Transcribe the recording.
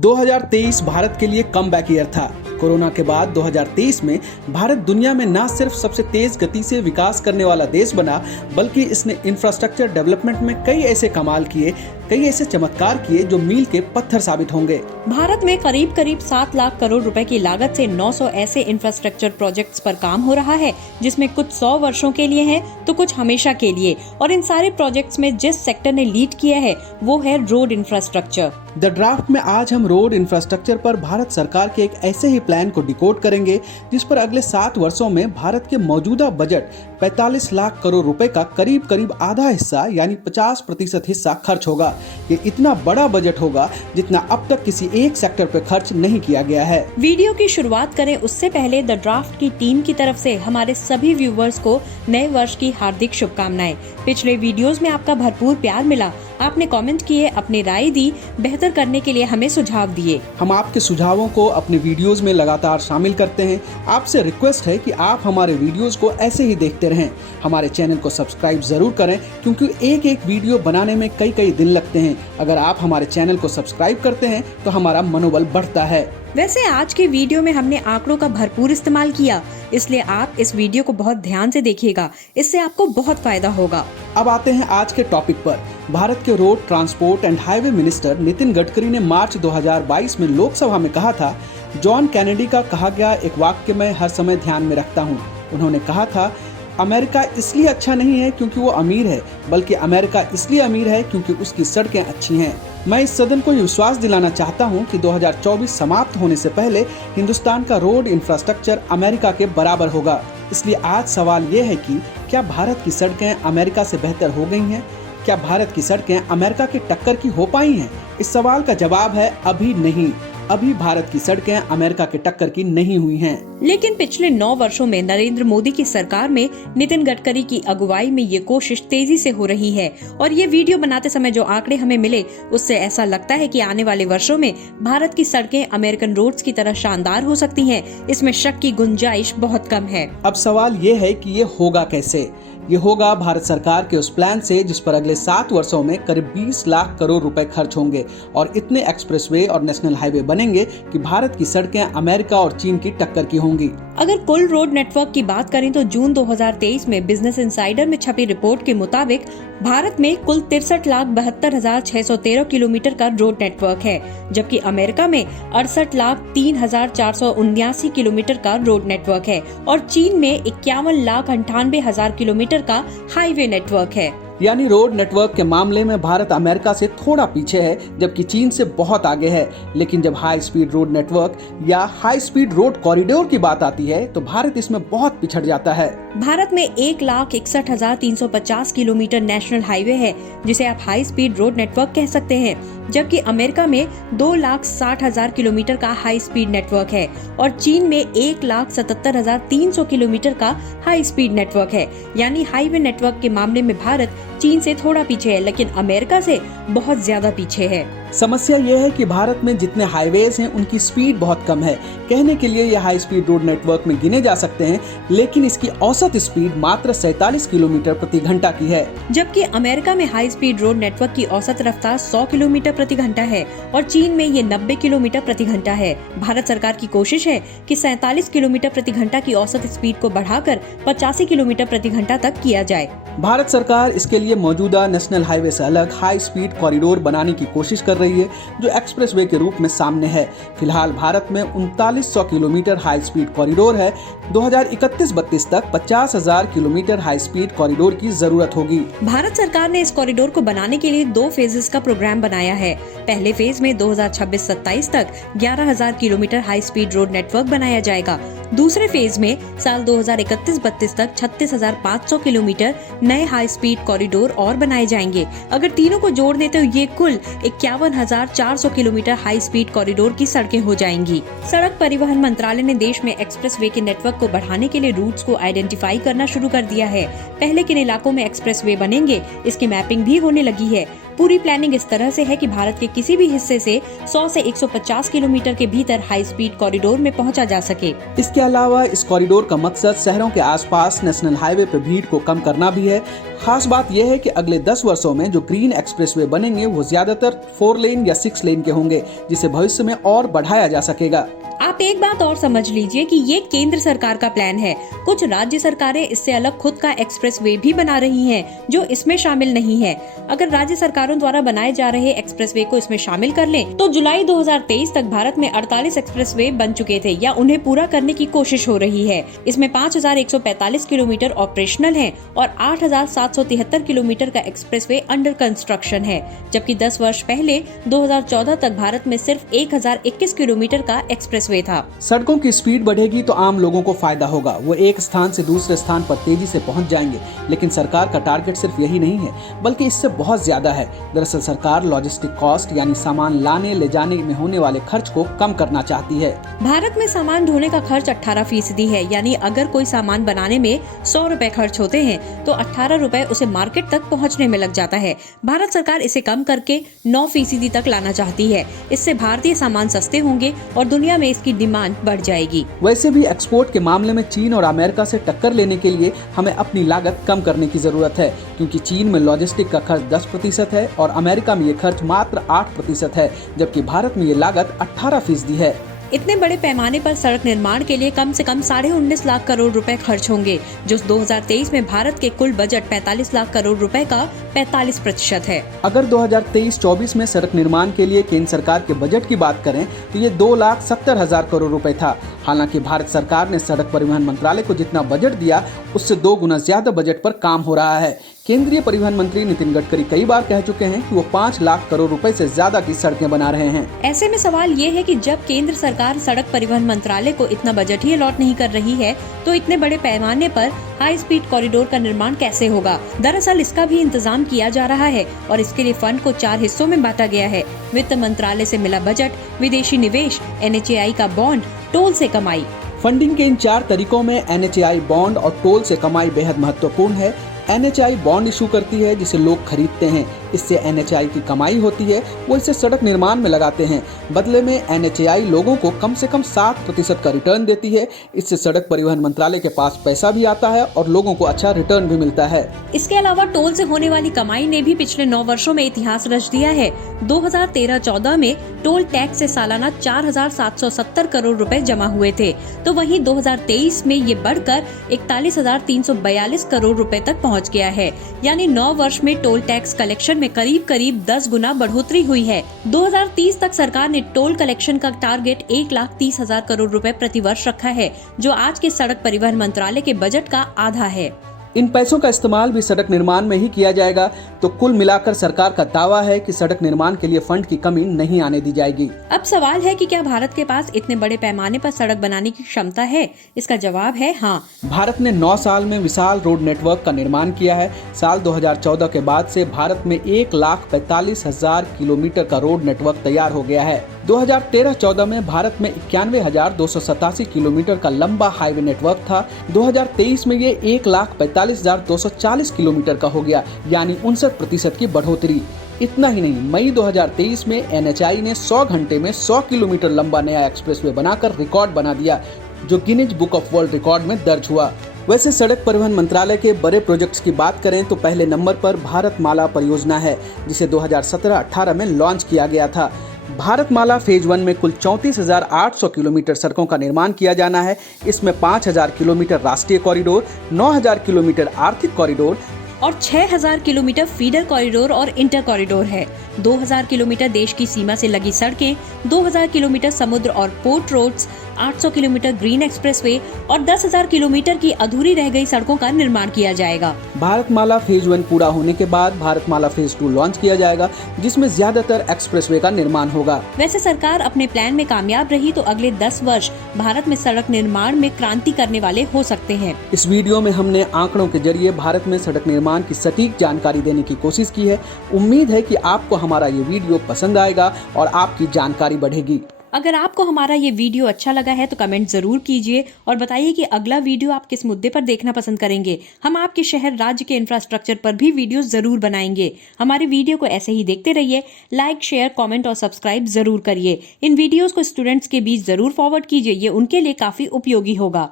2023 भारत के लिए comeback year था। कोरोना के बाद 2023 में भारत दुनिया में न सिर्फ सबसे तेज गति से विकास करने वाला देश बना, बल्कि इसने इंफ्रास्ट्रक्चर डेवलपमेंट में कई ऐसे कमाल किए, कई ऐसे चमत्कार किए जो मील के पत्थर साबित होंगे। भारत में करीब 7 लाख करोड़ रुपए की लागत से 900 ऐसे इंफ्रास्ट्रक्चर प्रोजेक्ट्स पर काम हो रहा है, जिसमें कुछ 100 वर्षों के लिए हैं, तो कुछ हमेशा के लिए। और इन सारे प्रोजेक्ट्स में जिस सेक्टर ने लीड किया है वो है रोड इंफ्रास्ट्रक्चर। द ड्राफ्ट में आज हम रोड इंफ्रास्ट्रक्चर पर भारत सरकार के एक ऐसे ही प्लान को डिकोड करेंगे जिस पर अगले 7 वर्षों में भारत के मौजूदा बजट 45 लाख करोड़ रुपए का करीब आधा हिस्सा यानी 50% हिस्सा खर्च होगा। ये इतना बड़ा बजट होगा जितना अब तक किसी एक सेक्टर पर खर्च नहीं किया गया है। वीडियो की शुरुआत करें उससे पहले द ड्राफ्ट की टीम की तरफ से हमारे सभी व्यूवर्स को नए वर्ष की हार्दिक शुभकामनाएं। पिछले वीडियोस में आपका भरपूर प्यार मिला, आपने कमेंट किए, अपनी राय दी, बेहतर करने के लिए हमें सुझाव दिए। हम आपके सुझावों को अपने वीडियोस में लगातार शामिल करते हैं। आपसे रिक्वेस्ट है कि आप हमारे वीडियोस को ऐसे ही देखते रहें। हमारे चैनल को सब्सक्राइब जरूर करें, क्योंकि एक वीडियो बनाने में कई दिन लगते हैं। अगर आप हमारे चैनल को सब्सक्राइब करते हैं तो हमारा मनोबल बढ़ता है। वैसे आज के वीडियो में हमने आंकड़ों का भरपूर इस्तेमाल किया, इसलिए आप इस वीडियो को बहुत ध्यान से देखिएगा, इससे आपको बहुत फायदा होगा। अब आते हैं आज के टॉपिक पर। भारत के road transport and highway minister Nitin Gadkari ने मार्च 2022 में लोकसभा में कहा था, जॉन कैनेडी का कहा गया एक वाक्य मैं हर समय ध्यान में रखता हूँ। उन्होंने कहा था, अमेरिका इसलिए अच्छा नहीं है क्योंकि वो अमीर है, बल्कि अमेरिका इसलिए अमीर है क्योंकि उसकी सड़कें अच्छी हैं। मैं इस सदन को ये विश्वास दिलाना चाहता हूं कि 2024 समाप्त होने से पहले हिंदुस्तान का रोड इंफ्रास्ट्रक्चर अमेरिका के बराबर होगा। इसलिए आज सवाल ये है कि क्या भारत की सड़कें अमेरिका से बेहतर हो गई हैं? क्या भारत की सड़कें अमेरिका की टक्कर की हो पाई हैं? इस सवाल का जवाब है अभी नहीं। अभी भारत की सड़कें अमेरिका के टक्कर की नहीं हुई हैं। लेकिन पिछले 9 वर्षों में नरेंद्र मोदी की सरकार में नितिन गडकरी की अगुवाई में ये कोशिश तेजी से हो रही है। और ये वीडियो बनाते समय जो आंकड़े हमें मिले, उससे ऐसा लगता है कि आने वाले वर्षों में भारत की सड़कें अमेरिकन रोड्स की तरह शानदार हो सकती हैं। इसमें शक की गुंजाइश बहुत कम है। अब सवाल ये है कि ये होगा कैसे? ये होगा भारत सरकार के उस प्लान से जिस पर अगले 7 वर्षों में करीब 20 लाख करोड़ रुपए खर्च होंगे और इतने एक्सप्रेसवे और नेशनल हाईवे बनेंगे कि भारत की सड़कें अमेरिका और चीन की टक्कर की होंगी। अगर कुल रोड नेटवर्क की बात करें तो जून 2023 में बिजनेस इनसाइडर में छपी रिपोर्ट के मुताबिक भारत में कुल 63,72,613 किलोमीटर का रोड नेटवर्क है, जबकि अमेरिका में 68,03,479 किलोमीटर का रोड नेटवर्क है और चीन में 51,98,000 किलोमीटर का हाईवे नेटवर्क है। यानी रोड नेटवर्क के मामले में भारत अमेरिका से थोड़ा पीछे है, जबकि चीन से बहुत आगे है। लेकिन जब हाई स्पीड रोड नेटवर्क या हाई स्पीड रोड कॉरिडोर की बात आती है तो भारत इसमें बहुत पिछड़ जाता है। भारत में 1,61,350 किलोमीटर नेशनल हाईवे है, जिसे आप हाई स्पीड रोड नेटवर्क कह सकते हैं, जबकि अमेरिका में 2,60,000 किलोमीटर का हाई स्पीड नेटवर्क है और चीन में 1,77,300 किलोमीटर का हाई स्पीड नेटवर्क है। यानी हाईवे नेटवर्क के मामले में भारत चीन से थोड़ा पीछे है, लेकिन अमेरिका से बहुत ज्यादा पीछे है। समस्या ये है कि भारत में जितने हाईवेज हैं उनकी स्पीड बहुत कम है। कहने के लिए ये हाई स्पीड रोड नेटवर्क में गिने जा सकते हैं, लेकिन इसकी औसत स्पीड मात्र 47 किलोमीटर प्रति घंटा की है। जबकि अमेरिका में हाई स्पीड रोड नेटवर्क की औसत रफ्तार 100 किलोमीटर प्रति घंटा है और चीन में ये 90 किलोमीटर प्रति घंटा है। भारत सरकार की कोशिश है कि 47 किलोमीटर प्रति घंटा की औसत स्पीड को बढ़ाकर 85 किलोमीटर प्रति घंटा तक किया जाए। भारत सरकार इसके लिए मौजूदा नेशनल हाईवे से अलग हाई स्पीड कॉरिडोर बनाने की कोशिश कर रही है, जो एक्सप्रेसवे के रूप में सामने है। फिलहाल भारत में 3900 किलोमीटर हाई स्पीड कॉरिडोर है। 2031-32 तक 50,000 किलोमीटर हाई स्पीड कॉरिडोर की जरूरत होगी। भारत सरकार ने इस कॉरिडोर को बनाने के लिए 2 फेजेस का प्रोग्राम बनाया है। पहले फेज में 2026-27 तक 11,000 kilometre high speed road network बनाया जाएगा। दूसरे फेज में साल 2031-32 तक 36,500 किलोमीटर नए हाई स्पीड कॉरिडोर और बनाए जाएंगे। अगर तीनों को जोड़ दें तो ये कुल 51,400 किलोमीटर हाई स्पीड कॉरिडोर की सड़कें हो जाएंगी। सड़क परिवहन मंत्रालय ने देश में एक्सप्रेसवे के नेटवर्क को बढ़ाने के लिए रूट्स को आइडेंटिफाई करना शुरू कर दिया है। पहले किन इलाकों में एक्सप्रेसवे बनेंगे, इसकी मैपिंग भी होने लगी है। पूरी प्लानिंग इस तरह से है कि भारत के किसी भी हिस्से से 100 से 150 किलोमीटर के भीतर हाई स्पीड कॉरिडोर में पहुंचा जा सके। इसके अलावा इस कॉरिडोर का मकसद शहरों के आसपास नेशनल हाईवे पर भीड़ को कम करना भी है। खास बात यह है कि अगले 10 वर्षों में जो ग्रीन एक्सप्रेसवे बनेंगे वो ज्यादातर 4 लेन या 6 लेन के होंगे, जिसे भविष्य में और बढ़ाया जा सकेगा। आप एक बात और समझ लीजिए कि ये केंद्र सरकार का प्लान है। कुछ राज्य सरकारें इससे अलग खुद का एक्सप्रेसवे भी बना रही हैं, जो इसमें शामिल नहीं है। अगर राज्य सरकारों द्वारा बनाए जा रहे एक्सप्रेसवे को इसमें शामिल कर लें, तो जुलाई 2023 तक भारत में 48 एक्सप्रेसवे बन चुके थे या उन्हें पूरा करने की कोशिश हो रही है। इसमें 5145 किलोमीटर ऑपरेशनल है और 8773 किलोमीटर का एक्सप्रेसवे अंडर कंस्ट्रक्शन है, जबकि 10 वर्ष पहले 2014 तक भारत में सिर्फ 1021 किलोमीटर का एक्सप्रेसवे था। सड़कों की स्पीड बढ़ेगी तो आम लोगों को फायदा होगा, वो एक स्थान से दूसरे स्थान पर तेजी से पहुंच जाएंगे। लेकिन सरकार का टारगेट सिर्फ यही नहीं है, बल्कि इससे बहुत ज्यादा है। दरअसल सरकार लॉजिस्टिक कॉस्ट यानी सामान लाने ले जाने में होने वाले खर्च को कम करना चाहती है। भारत में सामान ढोने का खर्च 18% है, यानी अगर कोई सामान बनाने में 100 रुपए खर्च होते हैं तो 18 रुपए उसे मार्केट तक पहुंचने में लग जाता है। भारत सरकार इसे कम करके 9% तक लाना चाहती है। इससे भारतीय सामान सस्ते होंगे और दुनिया में इसकी डिमांड बढ़ जाएगी। वैसे भी एक्सपोर्ट के मामले में चीन और अमेरिका से टक्कर लेने के लिए हमें अपनी लागत कम करने की जरूरत है, क्योंकि चीन में लॉजिस्टिक का खर्च 10% है और अमेरिका में ये खर्च मात्र 8% है, जबकि भारत में ये लागत 18% है। इतने बड़े पैमाने पर सड़क निर्माण के लिए कम से कम 19.5 लाख करोड़ रुपए खर्च होंगे, जो 2023 में भारत के कुल बजट 45 लाख करोड़ रुपए का 45% है। अगर 2023-24 में सड़क निर्माण के लिए केंद्र सरकार के बजट की बात करें तो ये 2,70,000 करोड़ रुपए था। हालांकि भारत सरकार ने सड़क परिवहन मंत्रालय को जितना बजट दिया उससे 2 गुना ज्यादा बजट पर काम हो रहा है। केंद्रीय परिवहन मंत्री नितिन गडकरी कई बार कह चुके हैं कि वो 5 लाख करोड़ रुपए से ज्यादा की सड़कें बना रहे हैं। ऐसे में सवाल ये है कि जब केंद्र सरकार सड़क परिवहन मंत्रालय को इतना बजट ही अलॉट नहीं कर रही है, तो इतने बड़े पैमाने पर हाई स्पीड कॉरिडोर का निर्माण कैसे होगा? दरअसल इसका भी इंतजाम किया जा रहा है और इसके लिए फंड को 4 हिस्सों में बांटा गया है। वित्त मंत्रालय से मिला बजट, विदेशी निवेश, NHAI का बॉन्ड, टोल से कमाई। फंडिंग के इन 4 तरीकों में NHAI बॉन्ड और टोल से कमाई बेहद महत्वपूर्ण है। NHAI बॉन्ड इशू करती है जिसे लोग खरीदते हैं, इससे NHAI की कमाई होती है, वो इसे सड़क निर्माण में लगाते हैं। बदले में NHAI लोगों को कम से कम 7% का रिटर्न देती है। इससे सड़क परिवहन मंत्रालय के पास पैसा भी आता है और लोगों को अच्छा रिटर्न भी मिलता है। इसके अलावा टोल से होने वाली कमाई ने भी पिछले 9 वर्षों में इतिहास रच दिया है। 2013-14 में टोल टैक्स से सालाना 4,770 करोड़ रुपए जमा हुए थे, तो वहीं 2023 में ये बढ़कर 41,342 करोड़ रुपए तक पहुंच गया है। यानी 9 वर्ष में टोल टैक्स कलेक्शन में करीब 10 गुना बढ़ोतरी हुई है। 2030 तक सरकार ने टोल कलेक्शन का टारगेट 1,30,000 करोड़ रुपए प्रति वर्ष रखा है, जो आज के सड़क परिवहन मंत्रालय के बजट का आधा है। इन पैसों का इस्तेमाल भी सड़क निर्माण में ही किया जाएगा, तो कुल मिलाकर सरकार का दावा है कि सड़क निर्माण के लिए फंड की कमी नहीं आने दी जाएगी। अब सवाल है कि क्या भारत के पास इतने बड़े पैमाने पर सड़क बनाने की क्षमता है? इसका जवाब है हाँ। भारत ने 9 साल में विशाल रोड नेटवर्क का निर्माण किया है। साल 2014 के बाद से भारत में 1,45,000 किलोमीटर का रोड नेटवर्क तैयार हो गया है। 2013-14 में भारत में 91,287 किलोमीटर का लंबा हाईवे नेटवर्क था। 2023 में ये 1,45,240 किलोमीटर का हो गया, यानी 59% की बढ़ोतरी। इतना ही नहीं, मई 2023 में NHAI ने 100 घंटे में 100 किलोमीटर लंबा नया एक्सप्रेसवे बनाकर रिकॉर्ड बना दिया, जो Guinness book of world record में दर्ज हुआ। वैसे सड़क परिवहन मंत्रालय के बड़े प्रोजेक्ट्स की बात करें तो पहले नंबर पर भारतमाला परियोजना है, जिसे 2017-18 में लॉन्च किया गया था। भारतमाला फेज 1 में कुल 34,800 किलोमीटर सड़कों का निर्माण किया जाना है। इसमें 5,000 किलोमीटर राष्ट्रीय कॉरिडोर, 9,000 किलोमीटर आर्थिक कॉरिडोर और 6,000 किलोमीटर फीडर कॉरिडोर और इंटर कॉरिडोर है। 2,000 किलोमीटर देश की सीमा से लगी सड़कें, 2,000 किलोमीटर समुद्र और port roads, 800 kilometre green expressway और 10,000 किलोमीटर की अधूरी रह गई सड़कों का निर्माण किया जाएगा। भारतमाला फेज 1 पूरा होने के बाद भारतमाला फेज 2 लॉन्च किया जाएगा, जिसमें ज्यादातर एक्सप्रेसवे का निर्माण होगा। वैसे सरकार अपने प्लान में कामयाब रही तो अगले 10 वर्ष भारत में सड़क निर्माण में क्रांति करने वाले हो सकते हैं। इस वीडियो में हमने आंकड़ों के जरिए भारत में सड़क निर्माण की सटीक जानकारी देने की कोशिश की है। उम्मीद है कि आपको हमारा ये वीडियो पसंद आएगा और आपकी जानकारी बढ़ेगी। अगर आपको हमारा ये वीडियो अच्छा लगा है तो कमेंट जरूर कीजिए और बताइए कि अगला वीडियो आप किस मुद्दे पर देखना पसंद करेंगे। हम आपके शहर राज्य के इंफ्रास्ट्रक्चर पर भी वीडियो जरूर बनाएंगे। हमारे वीडियो को ऐसे ही देखते रहिए। लाइक, शेयर, कमेंट और सब्सक्राइब जरूर करिए। इन वीडियोस को स्टूडेंट्स के बीच जरूर फॉरवर्ड कीजिए, ये उनके लिए काफी उपयोगी होगा।